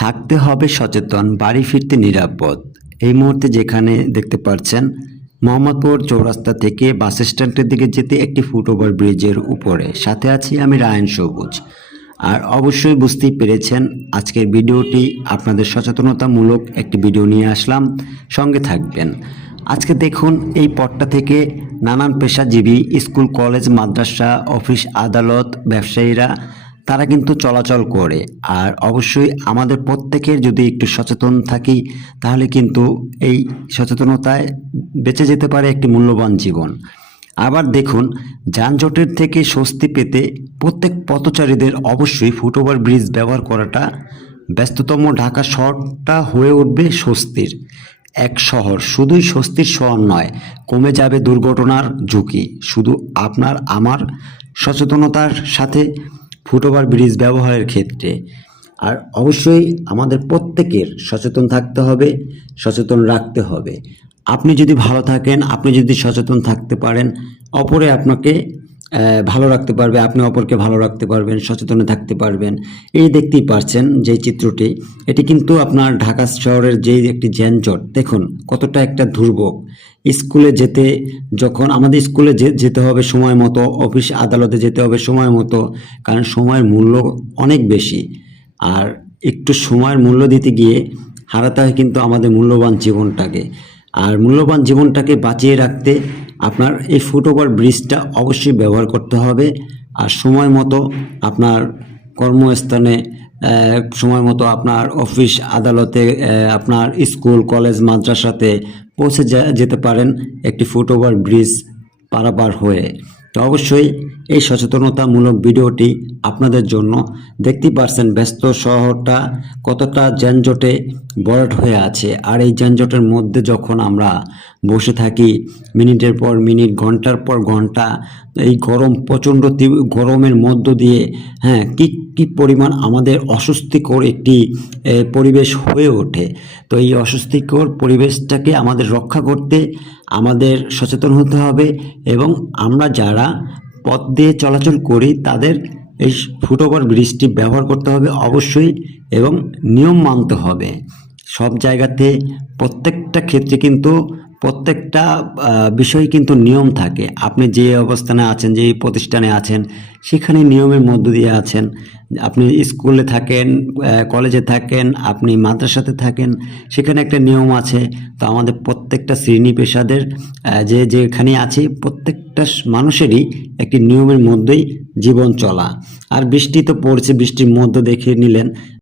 থাকতে হবে সচেতন, বাড়ি ফিরতে নিরাপদ। এই মুহূর্তে যেখানে দেখতে পাচ্ছেন, মোহাম্মদপুর চৌরাস্তা থেকে বাস স্ট্যান্ডের দিকে যেতে একটি ফুটওভার ব্রিজের উপরে। সাথে আছি আমি রায়ন সবুজ। আর অবশ্যই বুঝতেই পেরেছেন, আজকের ভিডিওটি আপনাদের সচেতনতামূলক একটি ভিডিও নিয়ে আসলাম, সঙ্গে থাকবেন। আজকে দেখুন, এই পথটা থেকে নানান পেশাজীবী, স্কুল, কলেজ, মাদ্রাসা, অফিস, আদালত, ব্যবসায়ীরা তারা কিন্তু চলাচল করে। আর অবশ্যই আমাদের প্রত্যেকের যদি একটু সচেতন থাকি, তাহলে কিন্তু এই সচেতনতায় বেঁচে যেতে পারে একটি মূল্যবান জীবন। আবার দেখুন, যানজটের থেকে স্বস্তি পেতে প্রত্যেক পথচারীদের অবশ্যই ফুটওভার ব্রিজ ব্যবহার করাটা ব্যস্ততম ঢাকা শহরটা হয়ে উঠবে স্বস্তির এক শহর। শুধুই স্বস্তির শহর নয়, কমে যাবে দুর্ঘটনার ঝুঁকি শুধু আপনার আমার সচেতনতার সাথে ফুটওভার ব্রিজ ব্যবহারের ক্ষেত্রে। আর অবশ্যই আমাদের প্রত্যেকের সচেতন থাকতে হবে, সচেতন রাখতে হবে। আপনি যদি ভালো থাকেন, আপনি যদি সচেতন থাকতে পারেন, অপরে আপনাকে ভালো রাখতে পারবে, আপনি অপরকে ভালো রাখতে পারবেন, সচেতনে থাকতে পারবেন। এই দেখতেই পাচ্ছেন যে চিত্রটি, এটি কিন্তু আপনার ঢাকা শহরের যেই একটি যানজট, দেখুন কতটা একটা দুর্ভোগ। স্কুলে যেতে, যখন আমাদের স্কুলে যেতে হবে সময় মতো, অফিস আদালতে যেতে হবে সময় মতো, কারণ সময়ের মূল্য অনেক বেশি। আর একটু সময়ের মূল্য দিতে গিয়ে হারাতে হয় কিন্তু আমাদের মূল্যবান জীবনটাকে। আর মূল্যবান জীবনটাকে বাঁচিয়ে রাখতে আপনার এই ফুটওভার ব্রিজটা অবশ্যই ব্যবহার করতে হবে। আর সময় মতো আপনার কর্মস্থানে, সময় মতো আপনার অফিস আদালতে, আপনার স্কুল, কলেজ, মাদ্রাসাতে পৌঁছে যেতে পারেন একটি ফুটওভার ব্রিজ পারাপার হয়ে। তো অবশ্যই এই সচেতনতামূলক ভিডিওটি আপনাদের জন্য। দেখতেই পারছেন ব্যস্ত শহরটা কতটা যানজটে ভরাট হয়ে আছে। আর এই যানজটের মধ্যে যখন আমরা বসে থাকি মিনিটের পর মিনিট, ঘন্টার পর ঘন্টা, এই গরম, প্রচণ্ড গরমের মধ্য দিয়ে, হ্যাঁ, কি পরিমাণ আমাদের অস্বস্তিকর একটি পরিবেশ হয়ে ওঠে। তো এই অস্বস্তিকর পরিবেশটাকে আমাদের রক্ষা করতে আমাদের সচেতন হতে হবে। এবং আমরা যারা পথ দিয়ে চলাচল করি তাদের এই ফুটওভার ব্রিজটি ব্যবহার করতে হবে অবশ্যই, এবং নিয়ম মানতে হবে। সব জায়গাতে প্রত্যেকটা ক্ষেত্রে কিন্তু প্রত্যেকটা বিষয় কিন্তু নিয়ম থাকে। আপনি যে অবস্থানে আছেন, যে প্রতিষ্ঠানে আছেন, সেখানে নিয়মের মধ্য দিয়ে আছেন। আপনি স্কুলে থাকেন, কলেজে থাকেন, আপনি মাদ্রাসাতে থাকেন, সেখানে একটা নিয়ম আছে। তো আমাদের প্রত্যেকটা শ্রেণী পেশাদের যেখানে আছি, প্রত্যেকটা মানুষেরই একটি নিয়মের মধ্যেই জীবন চলা। আর বৃষ্টি তো পড়ছে, বৃষ্টির মধ্যে দেখে নিলেন